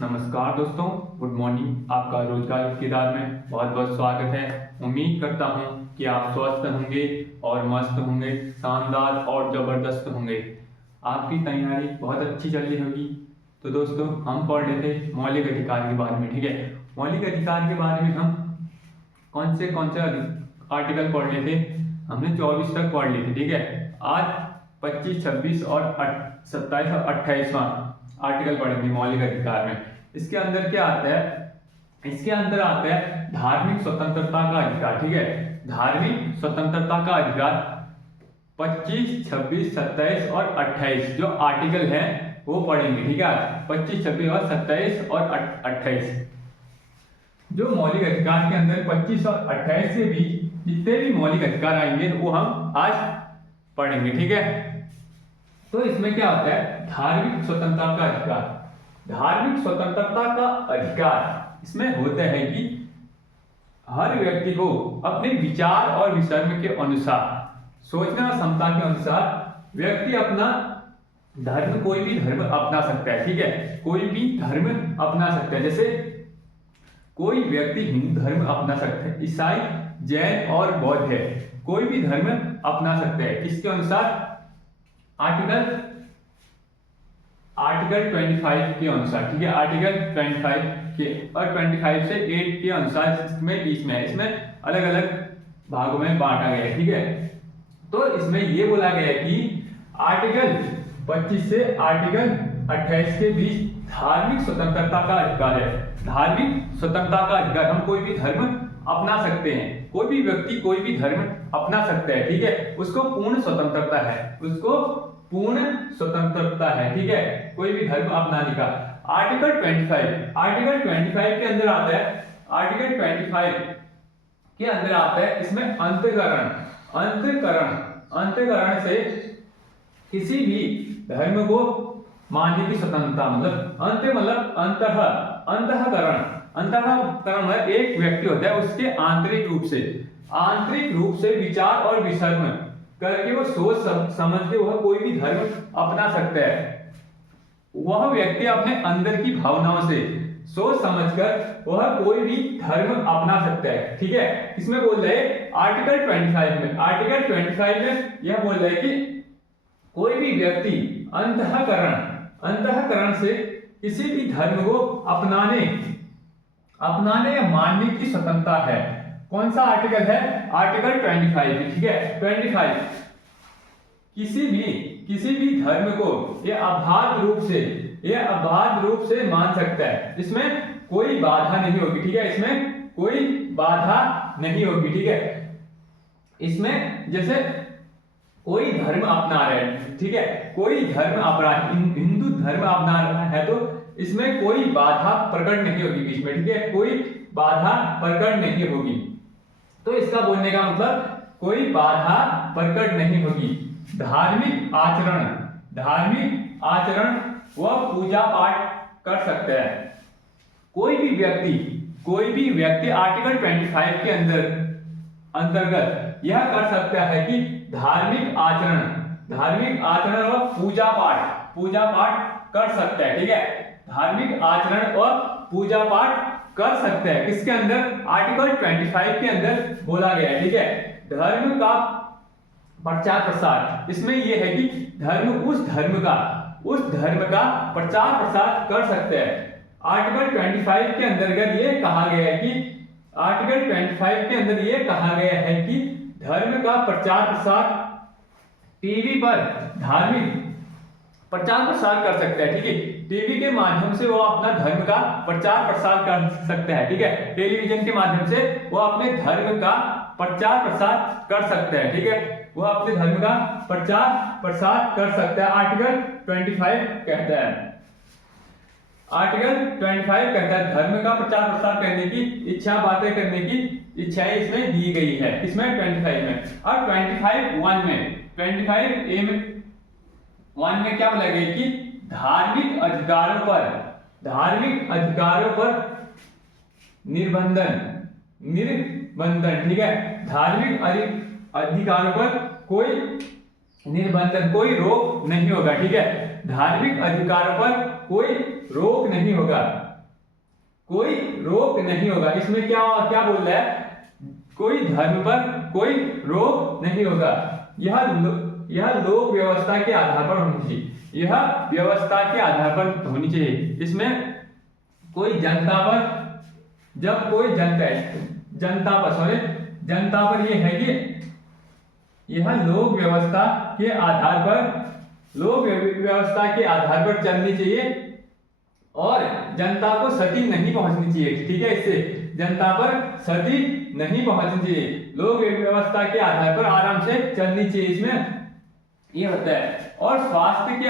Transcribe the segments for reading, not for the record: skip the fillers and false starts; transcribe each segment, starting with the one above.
नमस्कार दोस्तों, good morning. आपका रोजगार किरदार में बहुत बहुत स्वागत है। उम्मीद करता हूँ कि आप स्वस्थ होंगे और मस्त होंगे, शानदार और ज़बरदस्त होंगे। आपकी तैयारी बहुत अच्छी चल रही होगी। तो दोस्तों, हम पढ़ रहे थे मौलिक अधिकार के बारे में। ठीक है, मौलिक अधिकार के बारे में हम कौन से आर्टिकल पढ़ रहे थे? हमने 24 तक पढ़ लिए थे। ठीक है, आज 25, 26 और 27 और 28वां आर्टिकल पढ़ेंगे मौलिक अधिकार में। इसके अंदर क्या आता है? इसके अंदर आता है धार्मिक स्वतंत्रता का अधिकार। ठीक है, धार्मिक स्वतंत्रता का अधिकार 25, 26, 27 और 28 जो आर्टिकल है वो पढ़ेंगे। ठीक है, 25, 26 और 27 और 28 जो मौलिक अधिकार के अंदर 25 और 28 के बीच जितने भी मौलिक अधिकार आएंगे वो हम आज पढ़ेंगे। ठीक है, तो इसमें क्या होता है? धार्मिक स्वतंत्रता का अधिकार। धार्मिक स्वतंत्रता का अधिकार इसमें होता है कि हर व्यक्ति को अपने विचार और विचरण के अनुसार, सोचना क्षमता के अनुसार व्यक्ति अपना धर्म, कोई भी धर्म अपना सकता है। ठीक है, कोई भी धर्म अपना सकता है। जैसे कोई व्यक्ति हिंदू धर्म अपना सकता है, ईसाई, जैन और बौद्ध है, कोई भी धर्म अपना सकता है। किसके अनुसार? आर्टिकल 25 के अनुसार। ठीक है, आर्टिकल 25 के और 25 से 8 के अनुसार इसमें बीच में है, इसमें अलग अलग भागों में बांटा गया है। ठीक है, तो इसमें यह बोला गया है कि आर्टिकल 25 से आर्टिकल 28 के बीच धार्मिक स्वतंत्रता का अधिकार है। धार्मिक स्वतंत्रता का अधिकार, हम कोई भी धर्म अपना सकते हैं, कोई भी व्यक्ति कोई भी धर्म अपना सकता है। ठीक है, उसको पूर्ण स्वतंत्रता है, उसको पूर्ण स्वतंत्रता है। ठीक है, कोई भी धर्म अपनाने का। आर्टिकल 25 के अंदर आता है, आर्टिकल 25 के अंदर आता है इसमें अंतःकरण से किसी भी धर्म को मानने की स्वतंत्रता, मतलब अंतःकरण है एक व्यक्ति होता है, उसके आंतरिक रूप से विचार और विचरण करके वो सोच समझ के वह कोई भी धर्म अपना सकता है। वह व्यक्ति अपने अंदर की भावनाओं से सोच समझकर वह कोई भी धर्म अपना सकता है। ठीक है, इसमें बोल रहे हैं आर्टिकल 25 में यह बोल रहा है कि कोई भी व्यक्ति अंतःकरण से किसी भी धर्म को अपनाने या मानने की स्वतंत्रता है। कौन सा आर्टिकल है? आर्टिकल 25। ठीक है, 25 किसी भी धर्म को यह अबाध रूप से मान सकता है। इसमें कोई बाधा नहीं होगी। ठीक है, इसमें कोई बाधा नहीं होगी। ठीक है, इसमें जैसे कोई धर्म अपना रहे हैं, ठीक है, कोई धर्म अपना हिंदू धर्म अपना रहा है तो इसमें कोई बाधा प्रकट नहीं होगी बीच में। ठीक है, कोई बाधा प्रकट नहीं होगी। तो इसका बोलने का मतलब कोई बाधा प्रकट नहीं होगी। धार्मिक आचरण वह पूजा पाठ कर सकते हैं। कोई भी व्यक्ति आर्टिकल 25 के अंतर्गत यह कर सकता है कि धार्मिक आचरण व पूजा पाठ कर सकता है। ठीक है, धार्मिक आचरण व पूजा पाठ कर सकते हैं। किसके अंदर? आर्टिकल 25 के अंदर बोला गया है। ठीक है, धर्म का प्रचार प्रसार, इसमें यह है कि उस धर्म का प्रचार प्रसार कर सकते हैं। आर्टिकल 25 के अंतर्गत ये कहा गया है कि धर्म का प्रचार प्रसार टीवी पर धार्मिक प्रचार प्रसार कर सकते हैं। ठीक है, टीवी के माध्यम से वो अपना धर्म का प्रचार प्रसार कर सकते हैं। ठीक है, टेलीविजन के माध्यम से वो अपने धर्म का प्रचार प्रसार कर सकते हैं। ठीक है, वो अपने धर्म का प्रचार प्रसार कर सकता है। आर्टिकल 25 कहता है, धर्म का प्रचार प्रसार करने की इच्छा, बातें करने की इच्छाएं इसमें दी गई है। इसमें 25 में और 25(1) में 1 में क्या बोला गया कि धार्मिक अधिकारों पर निर्बंधन। ठीक है, धार्मिक अधिकारों पर कोई निर्बंधन, कोई रोक नहीं होगा। ठीक है, धार्मिक अधिकारों पर कोई रोक नहीं होगा। कोई रोक नहीं होगा। इसमें क्या क्या बोल रहा है, कोई धर्म पर कोई रोक नहीं होगा। यह लोक व्यवस्था के आधार पर होनी चाहिए, यह व्यवस्था के आधार पर होनी चाहिए। इसमें कोई जनता पर, जब कोई जनता पर यह है कि यह लोक व्यवस्था के आधार पर चलनी चाहिए और जनता को क्षति नहीं पहुंचनी चाहिए। ठीक है, इससे जनता पर क्षति नहीं पहुंचनी चाहिए, लोक व्यवस्था के आधार पर आराम से चलनी चाहिए। इसमें ये होता है। और स्वास्थ्य के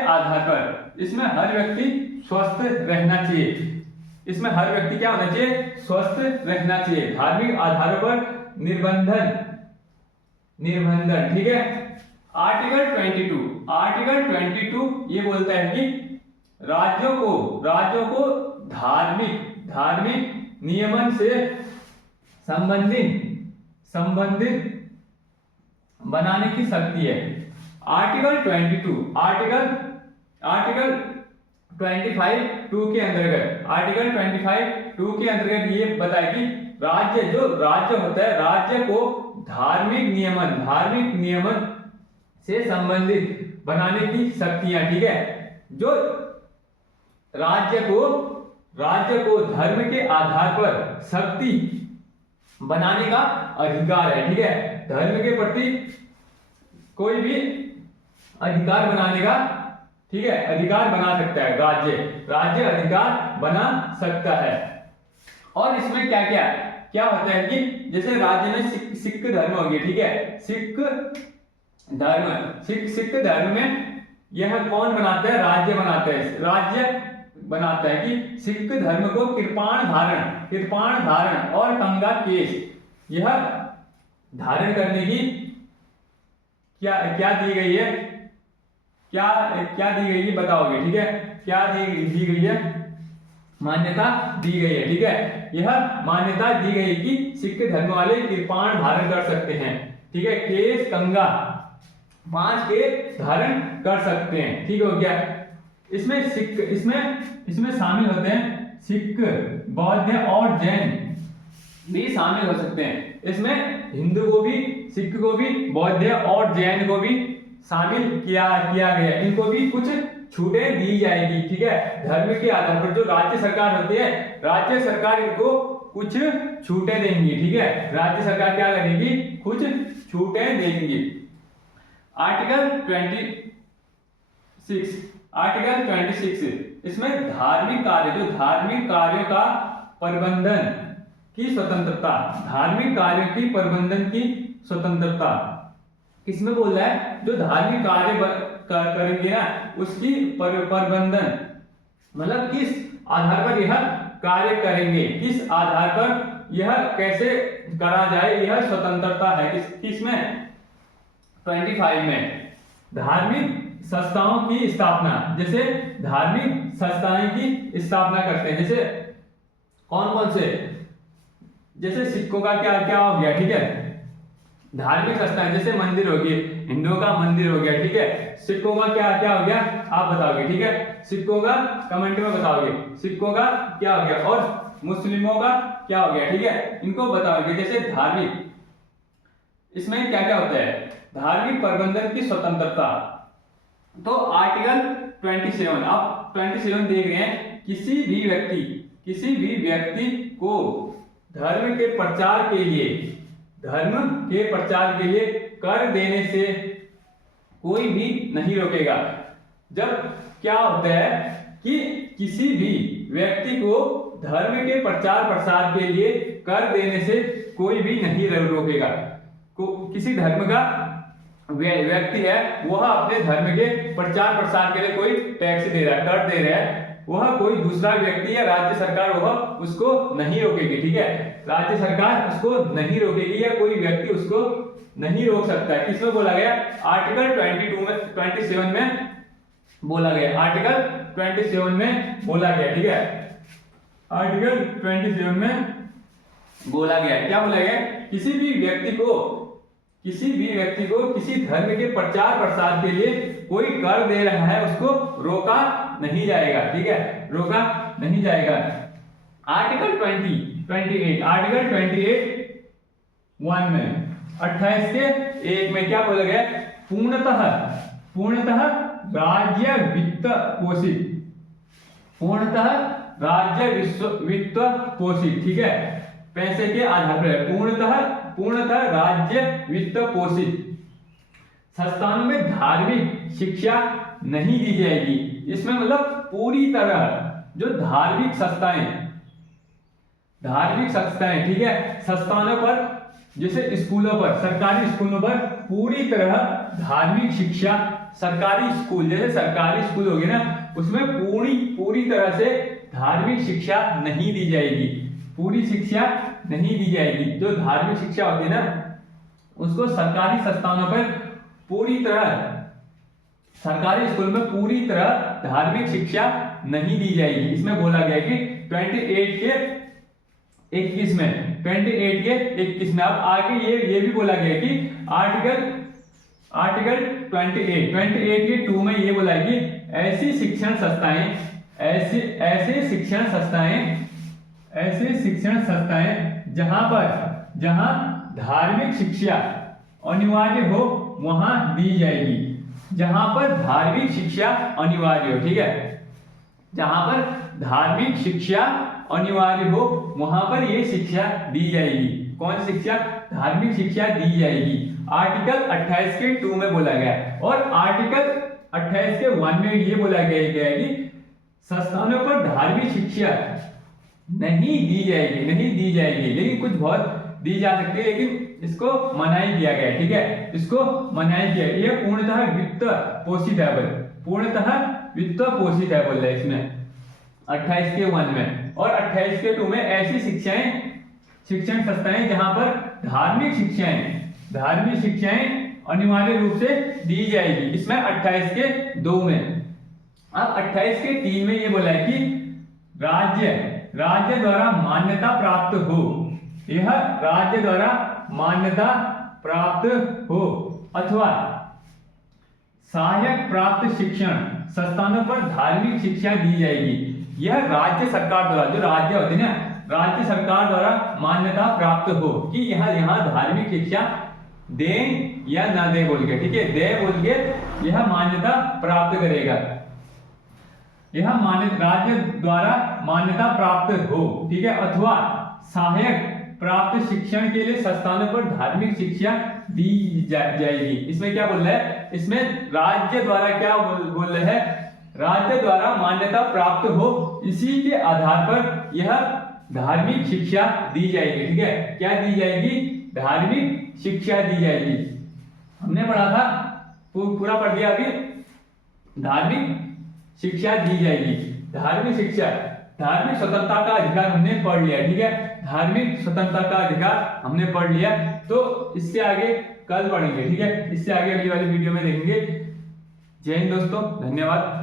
आधार पर इसमें हर व्यक्ति स्वस्थ रहना चाहिए। इसमें हर व्यक्ति क्या होना चाहिए, स्वस्थ रहना चाहिए। धार्मिक आधारों पर निर्बंधन। ठीक है। आर्टिकल 22 ये बोलता है कि राज्यों को धार्मिक नियमन से संबंधित बनाने की शक्ति है। आर्टिकल 25(2) के अंतर्गत ये बताए कि राज्य होता है, राज्य को धार्मिक नियमन से संबंधित बनाने की शक्तियां। ठीक है, जो राज्य को धर्म के आधार पर शक्ति बनाने का अधिकार है। ठीक है, धर्म के प्रति कोई भी अधिकार बनाने का, ठीक है, अधिकार बना सकता है। राज्य अधिकार बना सकता है। और इसमें क्या होता है कि जैसे राज्य में सिख धर्म हो गया। ठीक है, सिख धर्म में यह कौन बनाता है, राज्य बनाता है कि सिख धर्म को कृपाण धारण और कंगा केश यह धारण करने की क्या दी गई है, क्या दी गई है बताओगे। ठीक है, क्या दी गई है, मान्यता दी गई है। ठीक है, यह मान्यता दी गई है कि सिख धर्म वाले कृपाण धारण कर सकते हैं। ठीक है, केश कंगा 5 के धारण कर सकते हैं। ठीक हो गया। इसमें शामिल होते हैं सिख, बौद्ध और जैन भी शामिल हो सकते हैं। इसमें हिंदू को भी, सिख को भी, बौद्ध और जैन को भी शामिल किया गया है। इनको भी कुछ छूटें दी जाएगी। ठीक है, धर्म के आधार पर जो राज्य सरकार होती है, राज्य सरकार इनको कुछ छूटें देंगी। ठीक है, राज्य सरकार क्या करेगी, कुछ छूटें देंगी। आर्टिकल 26 इसमें धार्मिक कार्यों का प्रबंधन की स्वतंत्रता, धार्मिक कार्यों की प्रबंधन की स्वतंत्रता किसमें बोल रहा है, जो धार्मिक कार्य करेंगे ना उसकी प्रबंधन, मतलब किस आधार पर यह कार्य करेंगे, किस आधार पर यह कैसे करा जाए, यह स्वतंत्रता है। किसमें 25 में धार्मिक संस्थाओं की स्थापना, जैसे धार्मिक संस्थाएं की स्थापना करते हैं। जैसे कौन से, जैसे सिखों का क्या हो गया। ठीक है, धार्मिक संस्थाएं जैसे मंदिर हो गए, हिंदुओं का मंदिर हो गया। ठीक है, सिखों का क्या हो गया आप बताओगे। ठीक है, सिखों का कमेंट में बताओगे, सिखों का क्या हो गया और मुस्लिमों का क्या हो गया। ठीक है, इनको बताओगे। जैसे धार्मिक, इसमें क्या होता है, धार्मिक प्रबंधन की स्वतंत्रता। तो आर्टिकल 27 आप 27 देख रहे हैं, किसी भी व्यक्ति को धर्म के प्रचार के लिए कर देने से कोई भी नहीं रोकेगा। जब क्या होता है कि किसी भी व्यक्ति को धर्म के प्रचार प्रसार के लिए कर देने से कोई भी नहीं रोकेगा। किसी धर्म का व्यक्ति है, वह अपने धर्म के प्रचार प्रसार के लिए कोई टैक्स दे रहा है, कर दे रहा है, वह कोई दूसरा व्यक्ति या राज्य सरकार वह उसको नहीं रोकेगी। ठीक है, राज्य सरकार उसको नहीं रोकेगी या कोई व्यक्ति उसको नहीं रोक सकता है। किसमें बोला गया, आर्टिकल 27 में बोला गया, आर्टिकल 27 में बोला गया। ठीक है, आर्टिकल 27 में बोला गया, क्या बोला गया, किसी भी व्यक्ति को किसी धर्म के प्रचार प्रसार के लिए कोई कर दे रहा है उसको रोका नहीं जाएगा। ठीक है, रोका नहीं जाएगा। आर्टिकल 28 आर्टिकल 28(1) में 28 के 1 में क्या बोला गया? पूर्णतः राज्य वित्त पोषित, पूर्णतः राज्य वित्त पोषित, ठीक है, पैसे के आधार पर पूर्णतः राज्य वित्त पोषित संस्थानों में धार्मिक शिक्षा नहीं दी जाएगी। इसमें मतलब पूरी तरह जो धार्मिक संस्थाएं, ठीक है, संस्थानों पर जैसे स्कूलों पर, सरकारी स्कूलों पर पूरी तरह धार्मिक शिक्षा, सरकारी स्कूल जैसे सरकारी स्कूल हो गए ना, उसमें पूरी तरह से धार्मिक शिक्षा नहीं दी जाएगी, पूरी शिक्षा नहीं दी जाएगी। जो धार्मिक शिक्षा होती है ना, उसको सरकारी संस्थानों पर पूरी तरह, सरकारी स्कूल में पूरी तरह धार्मिक शिक्षा नहीं दी जाएगी। इसमें बोला गया कि 28 के 21 में, 28 के 21 में। अब आगे ये भी बोला गया कि आर्टिकल 28 के 2 में ये बोला है कि ऐसी शिक्षण संस्थाएं जहां धार्मिक शिक्षा अनिवार्य हो वहां दी जाएगी। जहां पर धार्मिक शिक्षा अनिवार्य हो, ठीक है, जहां पर धार्मिक शिक्षा अनिवार्य हो वहां पर ये शिक्षा दी जाएगी। कौन सी शिक्षा? धार्मिक शिक्षा दी जाएगी। आर्टिकल 28 के 2 में बोला गया है। और आर्टिकल 28 के 1 में ये बोला गया है कि संस्थानों पर धार्मिक शिक्षा नहीं दी जाएगी, लेकिन कुछ बहुत दी जा सकती है, लेकिन इसको मनाही किया गया है, ठीक है, इसको मनाही किया। ये पूर्णतः वित्त पोषित है, पूर्णतः वित्त पोषित है बोल रहा है इसमें 28 के 1 में। और 28 के 2 में ऐसी शिक्षण संस्थाएं जहां पर धार्मिक शिक्षाएं अनिवार्य रूप से दी जाएगी। इसमें 28 के 2 में। अब 28 के 3 में ये बोला है कि राज्य द्वारा मान्यता प्राप्त हो, यह राज्य द्वारा मान्यता प्राप्त हो अथवा सहायक प्राप्त शिक्षण संस्थानों पर धार्मिक शिक्षा दी जाएगी। यह राज्य सरकार द्वारा, जो राज्य होते हैं ना, राज्य सरकार द्वारा मान्यता प्राप्त हो कि यहाँ धार्मिक शिक्षा दें या ना दें बोल के, ठीक है, दे बोल के यह मान्यता प्राप्त करेगा। यह राज्य द्वारा मान्यता प्राप्त हो, ठीक है, अथवा सहायक प्राप्त शिक्षण के लिए संस्थानों पर धार्मिक शिक्षा दी जाएगी। इसमें क्या बोल रहा है? इसमें राज्य द्वारा क्या बोल रहे हैं? राज्य द्वारा मान्यता प्राप्त हो, इसी के आधार पर यह धार्मिक शिक्षा दी जाएगी, ठीक है, क्या दी जाएगी? धार्मिक शिक्षा दी जाएगी। हमने पढ़ा था, पूरा पढ़ दिया अभी, धार्मिक शिक्षा दी जाएगी। धार्मिक शिक्षा, धार्मिक स्वतंत्रता का अधिकार हमने पढ़ लिया, ठीक है, धार्मिक स्वतंत्रता का अधिकार हमने पढ़ लिया। तो इससे आगे कल पढ़ेंगे, ठीक है, इससे आगे अगली वाली वीडियो में देखेंगे। जय हिंद दोस्तों, धन्यवाद।